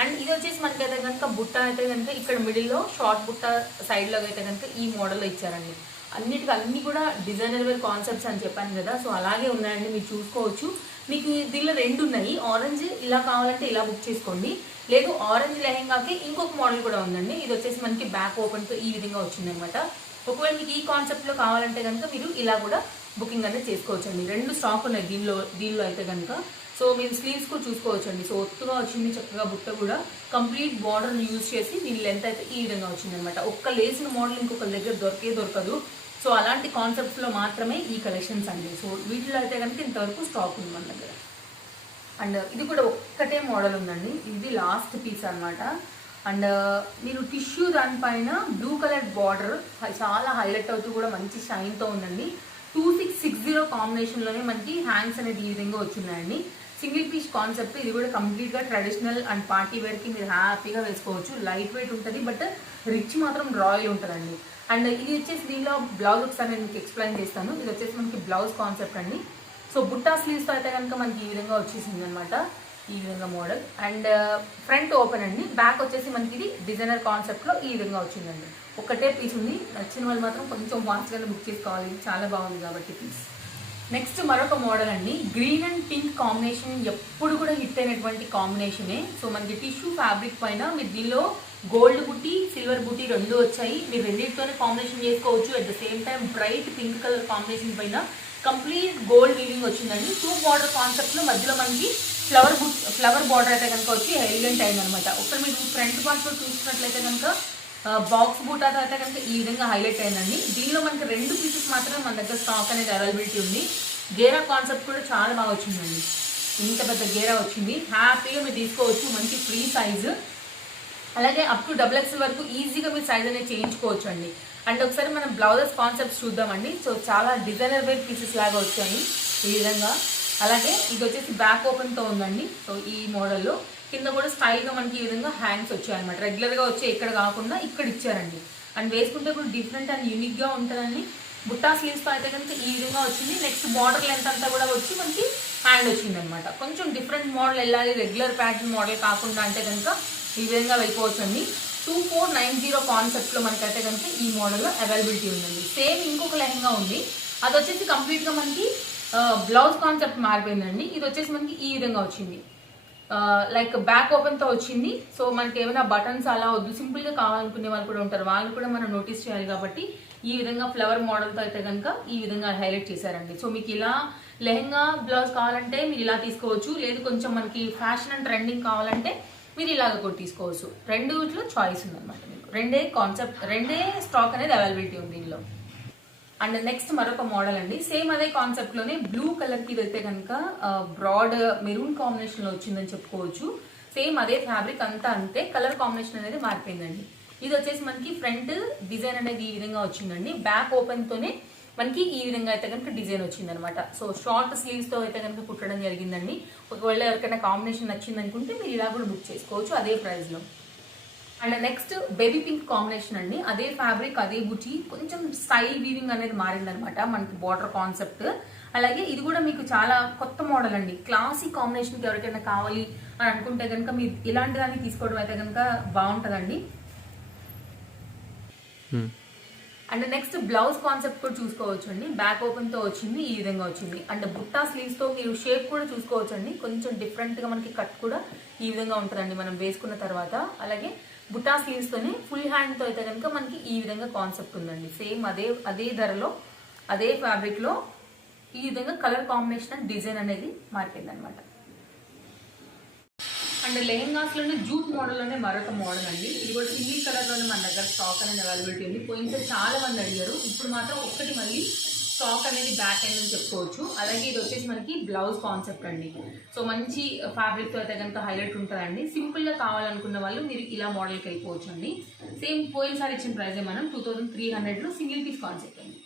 అండ్ ఇది వచ్చేసి మనకి అయితే కనుక బుట్ట అయితే కనుక ఇక్కడ మిడిల్లో షార్ట్ బుట్ట సైడ్లో అయితే కనుక ఈ మోడల్లో ఇచ్చారండి. అన్నీ కూడా డిజైనర్ వేర్ కాన్సెప్ట్స్ అని చెప్పాను కదా. సో అలాగే ఉన్నాయండి, మీరు చూసుకోవచ్చు. మీకు దీనిలో రెండు ఉన్నాయి. ఆరెంజ్ ఇలా కావాలంటే ఇలా బుక్ చేసుకోండి. లేదు ఆరెంజ్ లెహంగాకి ఇంకొక మోడల్ కూడా ఉందండి. ఇది వచ్చేసి మనకి బ్యాక్ ఓపెన్తో ఈ విధంగా వచ్చిందనమాట. ఒకవేళ మీకు ఈ కాన్సెప్ట్లో కావాలంటే కనుక మీరు ఇలా కూడా బుకింగ్ అనేది చేసుకోవచ్చండి. రెండు స్టాక్ ఉన్నాయి దీనిలో అయితే కనుక. సో మీరు స్లీవ్స్ కూడా చూసుకోవచ్చండి. సో ఒత్తుగా వచ్చింది చక్కగా బుట్ట కూడా. కంప్లీట్ బార్డర్ని యూజ్ చేసి దీని లెంత్ అయితే ఈ విధంగా వచ్చిందనమాట. ఒక్క లేసిన మోడల్ ఇంకొక దగ్గర దొరకదు. సో అలాంటి కాన్సెప్ట్స్లో మాత్రమే ఈ కలెక్షన్స్ అండి. సో వీటిలో అయితే కనుక ఇంతవరకు స్టాక్ ఉంది మన దగ్గర. అండ్ ఇది కూడా ఒక్కటే మోడల్ ఉందండి. ఇది లాస్ట్ పీస్ అనమాట. అండ్ మీరు టిష్యూ దానిపైన బ్లూ కలర్ బార్డర్ చాలా హైలైట్ అవుతూ కూడా మంచి షైన్తో ఉందండి. 2660 కాంబినేషన్లోనే మనకి హ్యాండ్స్ అనేది ఈ విధంగా వచ్చినాయండి. Single piece concept. ఇది కూడా కంప్లీట్గా ట్రెడిషనల్ అండ్ పార్టీ వేర్కి మీరు హ్యాపీగా వేసుకోవచ్చు. లైట్ వెయిట్ ఉంటుంది. బట్ రిచ్ మాత్రం రాయల్ ఉంటుందండి. అండ్ ఇది వచ్చేసి దీనిలో బ్లౌజ్ ఒకసారి నేను మీకు ఎక్స్ప్లెయిన్ చేస్తాను. ఇది వచ్చేసి మనకి బ్లౌజ్ కాన్సెప్ట్ అండి. సో బుట్టా స్లీవ్స్తో అయితే కనుక మనకి ఈ విధంగా వచ్చేసింది అనమాట, ఈ విధంగా మోడల్. అండ్ ఫ్రంట్ ఓపెన్ అండి, బ్యాక్ వచ్చేసి మనకి ఇది డిజైనర్ కాన్సెప్ట్లో ఈ విధంగా వచ్చిందండి. ఒకటే పీస్ ఉంది, నచ్చిన వాళ్ళు మాత్రం కొంచెం ఫాస్ట్గానే బుక్ చేసుకోవాలి, చాలా బాగుంది కాబట్టి పీస్. నెక్స్ట్ మరొక మోడల్ అండి, గ్రీన్ అండ్ పింక్ కాంబినేషన్ ఎప్పుడు కూడా హిట్ అయినటువంటి కాంబినేషనే. సో మనకి టిష్యూ ఫ్యాబ్రిక్ పైన మీరు దీనిలో గోల్డ్ బుట్టి, సిల్వర్ బుట్టి రెండు వచ్చాయి. మీరు రెండింటితోనే కాంబినేషన్ చేసుకోవచ్చు. At the same time bright pink colour combination పైన కంప్లీట్ గోల్డ్ వీవింగ్ వచ్చిందండి. 2 బార్డర్ కాన్సెప్ట్లో మధ్యలో మనకి ఫ్లవర్ బార్డర్ అయితే కనుక వచ్చి ఎలిగెంట్ అయింది అనమాట. ఒకసారి మీరు ఫ్రంట్ పార్ట్లో చూసినట్లయితే కనుక బాక్స్ బూటాతో అయితే కనుక ఈ విధంగా హైలైట్ అయిందండి. దీనిలో మనకి 2 పీసెస్ మాత్రమే మన దగ్గర స్టాక్ అనేది అవైలబిలిటీ ఉంది. గేరా కాన్సెప్ట్ కూడా చాలా బాగా వచ్చిందండి, ఇంత పెద్ద గేరా వచ్చింది, హ్యాపీగా మీరు తీసుకోవచ్చు. మంచి ఫ్రీ సైజు, అలాగే అప్ టు XXL వరకు ఈజీగా మీరు సైజ్ అనేది చేయించుకోవచ్చు అండి. అండ్ ఒకసారి మనం బ్లౌజెస్ కాన్సెప్ట్స్ చూద్దామండి. సో చాలా డిజైనర్ వేర్ పీసెస్ లాగా వచ్చాయి ఈ విధంగా. అలాగే ఇది వచ్చేసి బ్యాక్ ఓపెన్తో ఉందండి. సో ఈ మోడల్లో కింద కూడా స్టైల్గా మనకి ఈ విధంగా హ్యాండ్స్ వచ్చాయన్నమాట. రెగ్యులర్గా వచ్చే ఇక్కడ కాకుండా ఇక్కడ ఇచ్చారండి. అండ్ వేసుకుంటే కూడా డిఫరెంట్ అండ్ యూనిక్గా ఉంటుందండి. బుట్టా స్లీవ్స్తో అయితే కనుక ఈ విధంగా వచ్చింది. నెక్స్ట్ బార్డర్ లెంత్ అంతా కూడా వచ్చి మనకి హ్యాండ్ వచ్చిందనమాట. కొంచెం డిఫరెంట్ మోడల్ వెళ్ళాలి, రెగ్యులర్ ప్యాటర్న్ మోడల్ కాకుండా అంటే కనుక ఈ విధంగా వెళ్ళిపోవచ్చు అండి. 2490 కాన్సెప్ట్లో మనకైతే కనుక ఈ మోడల్లో అవైలబిలిటీ ఉందండి. సేమ్ ఇంకొక లెహంగా ఉంది, అది వచ్చేసి కంప్లీట్గా మనకి బ్లౌజ్ కాన్సెప్ట్ మారిపోయిందండి. ఇది వచ్చేసి మనకి ఈ విధంగా వచ్చింది, లైక్ బ్యాక్ ఓపెన్తో వచ్చింది. సో మనకి ఏమైనా బటన్స్ అలా వద్దు, సింపుల్గా కావాలనుకునే వాళ్ళు కూడా ఉంటారు, వాళ్ళు కూడా మనం నోటీస్ చేయాలి కాబట్టి ఈ విధంగా ఫ్లవర్ మోడల్తో అయితే కనుక ఈ విధంగా హైలైట్ చేశారండి. సో మీకు ఇలా లెహంగా బ్లౌజ్ కావాలంటే మీరు ఇలా తీసుకోవచ్చు, లేదు కొంచెం మనకి ఫ్యాషన్ అండ్ ట్రెండింగ్ కావాలంటే మీరు ఇలాగ కూడా తీసుకోవచ్చు. రెండులో చాయిస్ ఉందన్నమాట మీకు. రెండే స్టాక్ అనేది అవైలబిలిటీ ఉంది దీనిలో. అండ్ నెక్స్ట్ మరొక మోడల్ అండి, సేమ్ అదే కాన్సెప్ట్లోనే బ్లూ కలర్కి ఇది అయితే కనుక బ్రాడ్ మెరూన్ కాంబినేషన్లో వచ్చిందని చెప్పుకోవచ్చు. సేమ్ అదే ఫ్యాబ్రిక్ అంతా అంతే, కలర్ కాంబినేషన్ అనేది మారిపోయిందండి. ఇది వచ్చేసి మనకి ఫ్రంట్ డిజైన్ అనేది ఈ విధంగా వచ్చిందండి. బ్యాక్ ఓపెన్తోనే మనకి ఈ విధంగా అయితే కనుక డిజైన్ వచ్చింది అనమాట. సో షార్ట్ స్లీవ్స్తో అయితే కనుక కుట్టడం జరిగిందండి. ఒకవేళ ఎవరికైనా కాంబినేషన్ నచ్చింది అనుకుంటే మీరు ఇలా కూడా బుక్ చేసుకోవచ్చు అదే ప్రైస్లో. And next baby pink combination అండి, అదే ఫ్యాబ్రిక్ అదే బుటీ, కొంచెం స్టైల్ వీవింగ్ అనేది మారిందనమాట మనకి బార్డర్ కాన్సెప్ట్. అలాగే ఇది కూడా మీకు చాలా కొత్త మోడల్ అండి, క్లాసిక్ కాంబినేషన్కి ఎవరికైనా కావాలి అని అనుకుంటే కనుక మీరు ఇలాంటి దాన్ని తీసుకోవడం అయితే కనుక బాగుంటుందండి. అండ్ నెక్స్ట్ బ్లౌజ్ కాన్సెప్ట్ కూడా చూసుకోవచ్చు అండి. బ్యాక్ ఓపెన్తో వచ్చింది, ఈ విధంగా వచ్చింది. అండ్ బుట్టా స్లీవ్స్తో మీరు షేప్ కూడా చూసుకోవచ్చు అండి, కొంచెం డిఫరెంట్గా మనకి కట్ కూడా ఈ విధంగా ఉంటుందండి మనం వేసుకున్న తర్వాత. అలాగే బుట్టా స్లీవ్స్తోనే ఫుల్ హ్యాండ్తో అయితే కనుక మనకి ఈ విధంగా కాన్సెప్ట్ ఉందండి. సేమ్ అదే ధరలో అదే ఫ్యాబ్రిక్లో ఈ విధంగా కలర్ కాంబినేషన్ అండ్ డిజైన్ అనేది మారిపోయింది అనమాట. అండ్ లెహెంగాస్లోనే జూట్ మోడల్లోనే మరొక మోడల్ అండి, ఇది కూడా సింగిల్ కలర్లోనే మన దగ్గర స్టాక్ అనేది అవైలబిలిటీ ఉంది. పోయినసారి చాలా మంది అడిగారు, ఇప్పుడు మాత్రం ఒక్కటి మళ్ళీ స్టాక్ అనేది బ్యాక్ ఎండ్ అని చెప్పుకోవచ్చు. అలాగే ఇది వచ్చేసి మనకి బ్లౌజ్ కాన్సెప్ట్ అండి. సో మంచి ఫ్యాబ్రిక్తో అయితే కనుక హైలైట్ ఉంటుందండి. సింపుల్గా కావాలనుకున్న వాళ్ళు మీరు ఇలా మోడల్కి వెళ్ళిపోవచ్చు అండి. సేమ్ పోయినసారి ఇచ్చిన ప్రైజే మనం 2300లో సింగిల్ పీస్ కాన్సెప్ట్ అండి.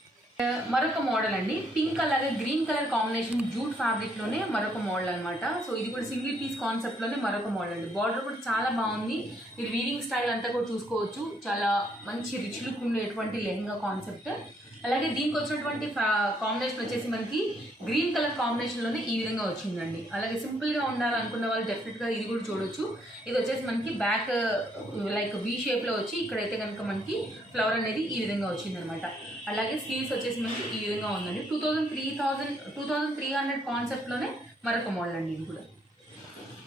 మరొక మోడల్ అండి, పింక్ అలాగే గ్రీన్ కలర్ కాంబినేషన్ జూట్ ఫ్యాబ్రిక్లోనే మరొక మోడల్ అనమాట. సో ఇది కూడా సింగిల్ పీస్ కాన్సెప్ట్లోనే మరొక మోడల్ అండి. బార్డర్ కూడా చాలా బాగుంది, మీరు వీవింగ్ స్టైల్ అంతా కూడా చూసుకోవచ్చు. చాలా మంచి రిచ్ లుక్ ఉండేటువంటి లెహంగా కాన్సెప్ట్. అలాగే దీనికి వచ్చినటువంటి కాంబినేషన్ వచ్చేసి మనకి గ్రీన్ కలర్ కాంబినేషన్లోనే ఈ విధంగా వచ్చిందండి. అలాగే సింపుల్గా ఉండాలనుకున్న వాళ్ళు డెఫినెట్గా ఇది కూడా చూడొచ్చు. ఇది వచ్చేసి మనకి బ్యాక్ లైక్ వీ షేప్లో వచ్చి ఇక్కడైతే కనుక మనకి ఫ్లవర్ అనేది ఈ విధంగా వచ్చిందనమాట. అలాగే స్లీవ్స్ వచ్చేసి మనకి ఈ విధంగా ఉందండి. 2300 కాన్సెప్ట్లోనే మరొక మోడల్ అండి ఇది కూడా.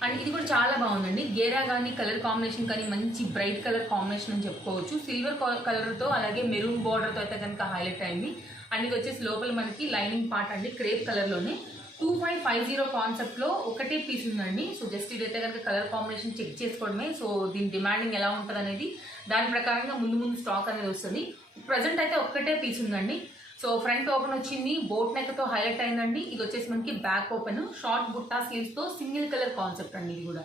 అండ్ ఇది కూడా చాలా బాగుందండి, గేరా కానీ కలర్ కాంబినేషన్ కానీ మంచి బ్రైట్ కలర్ కాంబినేషన్ అని చెప్పుకోవచ్చు. సిల్వర్ కలర్తో అలాగే మెరూన్ బార్డర్తో అయితే కనుక హైలైట్ అయింది. అండ్ ఇది వచ్చేసి లోపల మనకి లైనింగ్ పార్ట్ అండి క్రేప్ కలర్లోనే 2550 కాన్సెప్ట్లో ఒకటే పీస్ ఉందండి. సో జస్ట్ ఇదైతే కనుక కలర్ కాంబినేషన్ చెక్ చేసుకోవడమే. సో దీని డిమాండింగ్ ఎలా ఉంటుంది అనేది దాని ప్రకారంగా ముందు స్టాక్ అనేది వస్తుంది. ప్రజెంట్ అయితే ఒక్కటే పీస్ ఉందండి. సో ఫ్రంట్ ఓపెన్ వచ్చింది, బోట్ నెక్తో హైలైట్ అయిందండి. ఇది వచ్చేసి మనకి back open short Butta స్లీవ్స్తో single colour concept అండి ఇది కూడా.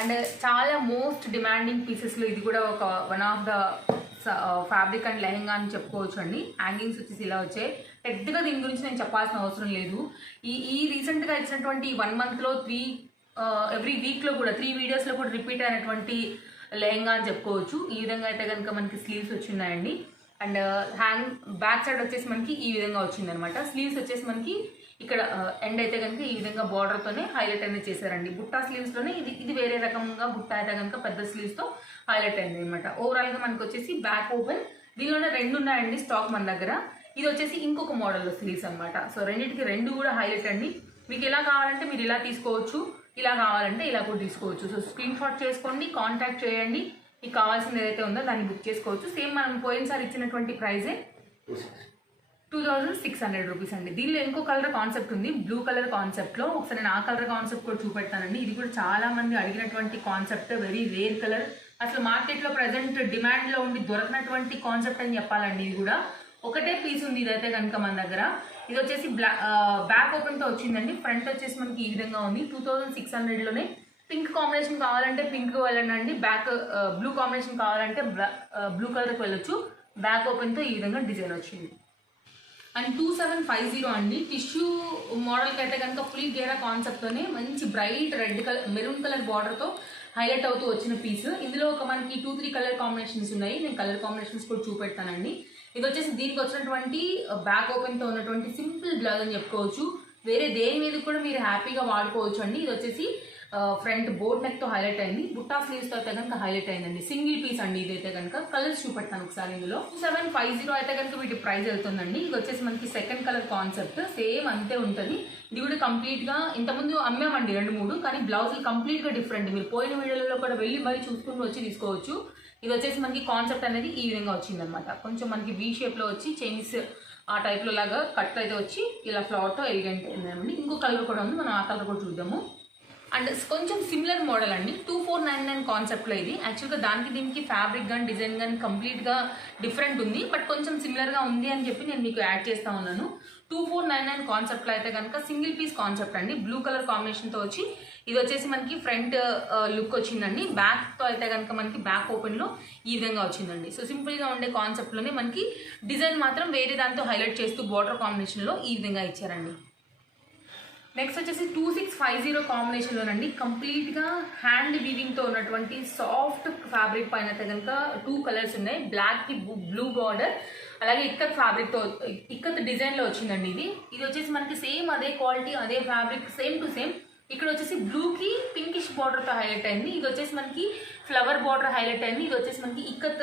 అండ్ చాలా మోస్ట్ డిమాండింగ్ పీసెస్లో ఇది కూడా ఒక one of the fabric and lehenga అని చెప్పుకోవచ్చు అండి. హ్యాంగింగ్స్ వచ్చేసి ఇలా వచ్చాయి, పెద్దగా దీని గురించి నేను చెప్పాల్సిన అవసరం లేదు. ఈ రీసెంట్గా ఇచ్చినటువంటి 1 మంత్లో ఎవ్రీ వీక్లో కూడా 3 వీడియోస్లో కూడా రిపీట్ అయినటువంటి లెహంగా అని చెప్పుకోవచ్చు. ఈ విధంగా అయితే కనుక మనకి స్లీవ్స్ వచ్చిన్నాయండి. అండ్ బ్యాక్ సైడ్ వచ్చేసి మనకి ఈ విధంగా వచ్చింది అనమాట. స్లీవ్స్ వచ్చేసి మనకి ఇక్కడ ఎండ్ అయితే కనుక ఈ విధంగా బార్డర్తోనే హైలైట్ అనేది చేశారండి. బుట్టా స్లీవ్స్లోనే ఇది వేరే రకంగా బుట్ట అయితే కనుక పెద్ద స్లీవ్స్తో హైలైట్ అయింది అనమాట. ఓవరాల్గా మనకి వచ్చేసి బ్యాక్ ఓపెన్, దీనిలోనే 2 ఉన్నాయండి స్టాక్ మన దగ్గర. ఇది వచ్చేసి ఇంకొక మోడల్లో స్లీవ్స్ అనమాట. సో రెండింటికి 2 కూడా హైలైట్ అండి. మీకు ఎలా కావాలంటే మీరు ఇలా తీసుకోవచ్చు, ఇలా కావాలంటే ఇలా కూడా తీసుకోవచ్చు. సో స్క్రీన్ షాట్ చేసుకోండి, కాంటాక్ట్ చేయండి, మీకు కావాల్సింది ఏదైతే ఉందో దాన్ని బుక్ చేసుకోవచ్చు. సేమ్ మనం పోయినసారి ఇచ్చినటువంటి ప్రైజే 2600 రూపీస్ అండి. దీనిలో ఇంకో కలర్ కాన్సెప్ట్ ఉంది, బ్లూ కలర్ కాన్సెప్ట్లో. ఒకసారి నేను ఆ కలర్ కాన్సెప్ట్ కూడా చూపెడతానండి. ఇది కూడా చాలా మంది అడిగినటువంటి కాన్సెప్ట్, వెరీ రేర్ కలర్. అసలు మార్కెట్లో ప్రజెంట్ డిమాండ్లో ఉండి దొరకనటువంటి కాన్సెప్ట్ అని చెప్పాలండి. ఇది కూడా ఒకటే పీస్ ఉంది ఇదైతే కనుక మన దగ్గర. ఇది వచ్చేసి బ్యాక్ ఓపెన్తో వచ్చిందండి. ఫ్రంట్ వచ్చేసి మనకి ఈ విధంగా ఉంది. 2600లోనే పింక్ కాంబినేషన్ కావాలంటే పింక్ వెళ్ళండి, బ్యాక్ బ్లూ కాంబినేషన్ కావాలంటే బ్లూ కలర్కి వెళ్ళొచ్చు. బ్యాక్ ఓపెన్తో ఈ విధంగా డిజైన్ వచ్చింది. అండ్ 2750 అండి. టిష్యూ మోడల్కి అయితే కనుక ఫుల్ గేరా కాన్సెప్ట్తోనే మంచి bright red colour maroon colour బార్డర్తో హైలైట్ అవుతూ వచ్చిన పీస్. ఇందులో ఒక మనకి 2-3 కలర్ కాంబినేషన్స్ ఉన్నాయి. నేను కలర్ కాంబినేషన్స్ కూడా చూపెడతానండి. ఇది వచ్చేసి దీనికి వచ్చినటువంటి బ్యాక్ ఓపెన్తో ఉన్నటువంటి సింపుల్ బ్లౌజ్ అని చెప్పుకోవచ్చు. వేరే దేని మీద కూడా మీరు హ్యాపీగా వాడుకోవచ్చు అండి. ఇది వచ్చేసి ఫ్రంట్ బోట్ నెక్తో హైలైట్ అయింది, బుట్టా స్లీవ్స్తో అయితే కనుక హైలైట్ అయిందండి. సింగిల్ పీస్ అండి ఇదైతే కనుక. కలర్స్ చూపెడతాను ఒకసారి. ఇందులో 2750 అయితే కనుక వీటి ప్రైస్ వెళ్తుందండి. ఇది వచ్చేసి మనకి సెకండ్ కలర్ కాన్సెప్ట్, సేమ్ అంతే ఉంటుంది. ఇది కూడా కంప్లీట్గా ఇంతకుముందు అమ్మామండి 2-3, కానీ బ్లౌజులు కంప్లీట్గా డిఫరెంట్. మీరు పోయిన వీడియోలో కూడా వెళ్ళి మరీ చూసుకుంటూ వచ్చి తీసుకోవచ్చు. ఇది వచ్చేసి మనకి కాన్సెప్ట్ అనేది ఈ విధంగా వచ్చిందనమాట. కొంచెం మనకి వీ షేప్లో వచ్చి చైనీస్ ఆ టైప్లో లాగా కట్ అయితే వచ్చి ఇలా ఫ్లవర్తో ఎలిగెంట్ అయిందండి. ఇంకో కలర్ కూడా ఉంది, మనం ఆ కలర్ కూడా చూద్దాము. అండ్ కొంచెం సిమిలర్ మోడల్ అండి. 2499 కాన్సెప్ట్లో ఇది. యాక్చువల్గా దానికి దీనికి ఫ్యాబ్రిక్ కానీ డిజైన్ కానీ కంప్లీట్గా డిఫరెంట్ ఉంది, బట్ కొంచెం సిమిలర్గా ఉంది అని చెప్పి నేను మీకు యాడ్ చేస్తూ ఉన్నాను. 2499 కాన్సెప్ట్లో అయితే కనుక సింగిల్ పీస్ కాన్సెప్ట్ అండి. బ్లూ కలర్ కాంబినేషన్తో వచ్చి ఇది వచ్చేసి మనకి ఫ్రంట్ లుక్ వచ్చిందండి. బ్యాక్తో అయితే కనుక మనకి బ్యాక్ ఓపెన్లో ఈ విధంగా వచ్చిందండి. సో సింపుల్గా ఉండే కాన్సెప్ట్లోనే మనకి డిజైన్ మాత్రం వేరే దాంతో హైలైట్ చేస్తూ బార్డర్ కాంబినేషన్లో ఈ విధంగా ఇచ్చారండి. నెక్స్ట్ వచ్చేసి 2650 కాంబినేషన్లోనండి. కంప్లీట్గా హ్యాండ్ వీవింగ్తో ఉన్నటువంటి సాఫ్ట్ ఫ్యాబ్రిక్ పైన అయితే కనుక 2 కలర్స్ ఉన్నాయి. బ్లాక్కి బ్లూ బార్డర్, అలాగే ఇక్కత్ ఫ్యాబ్రిక్తో ఇక్కత్ డిజైన్లో వచ్చిందండి. ఇది వచ్చేసి మనకి సేమ్ అదే క్వాలిటీ, అదే ఫ్యాబ్రిక్, సేమ్ టు సేమ్. ఇక్కడ వచ్చేసి బ్లూకి పింకిష్ బార్డర్తో హైలైట్ అయింది. ఇది వచ్చేసి మనకి ఫ్లవర్ బార్డర్ హైలైట్ అయింది. ఇది వచ్చేసి మనకి ఇక్కత్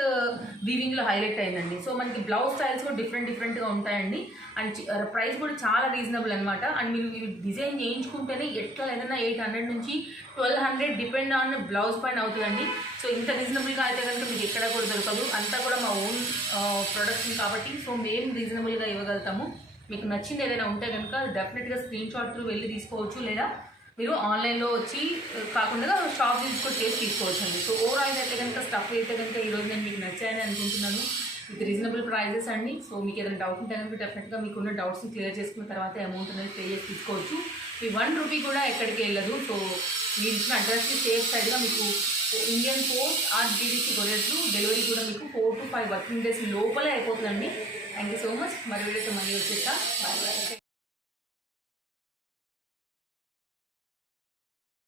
వీవింగ్లో హైలైట్ అయిందండి. సో మనకి బ్లౌజ్ స్టైల్స్ కూడా డిఫరెంట్గా ఉంటాయండి. అండ్ ప్రైస్ కూడా చాలా రీజనబుల్ అనమాట. అండ్ మీరు డిజైన్ చేయించుకుంటేనే ఎట్లా ఏదైనా 800 నుంచి 1200 డిపెండ్ ఆన్ బ్లౌజ్ పైన అవుతుందండి. సో ఇంత రీజనబుల్గా అయితే కనుక మీకు ఎక్కడ కూడా దొరకదు. అంతా కూడా మా ఓన్ ప్రొడక్షన్ కాబట్టి సో మేము రీజనబుల్గా ఇవ్వగలుగుతాము. మీకు నచ్చింది ఏదైనా ఉంటే కనుక డెఫినెట్గా స్క్రీన్ షాట్ త్రూ వెళ్ళి తీసుకోవచ్చు, లేదా మీరు ఆన్లైన్లో వచ్చి కాకుండా షాప్ విజిట్ కూడా చేసి తీసుకోవచ్చు అండి. సో ఓవరాల్ అయితే కనుక స్టఫ్ అయితే కనుక ఈరోజు నేను మీకు నచ్చాయని అనుకుంటున్నాను. విత్ రీజనబుల్ ప్రైజెస్ అండి. సో మీకు ఏదైనా డౌట్ ఉంటే కనుక డెఫినెట్గా మీకున్న డౌట్స్ని క్లియర్ చేసుకున్న తర్వాత అమౌంట్ అనేది పే చేసి తీసుకోవచ్చు. మీ 1 రూపీ కూడా ఎక్కడికి వెళ్ళదు. సో మీరు ఇచ్చిన అడ్రస్కి సేఫ్ సైడ్గా మీకు Indian post or GDC couriers delivery కూడా మీకు 4 to 5 వర్కింగ్ డేస్ లోపలే అయిపోతుందండి. Thank you so much. మరి వీడియోతో మళ్ళీ వచ్చేస్తా. Bye bye.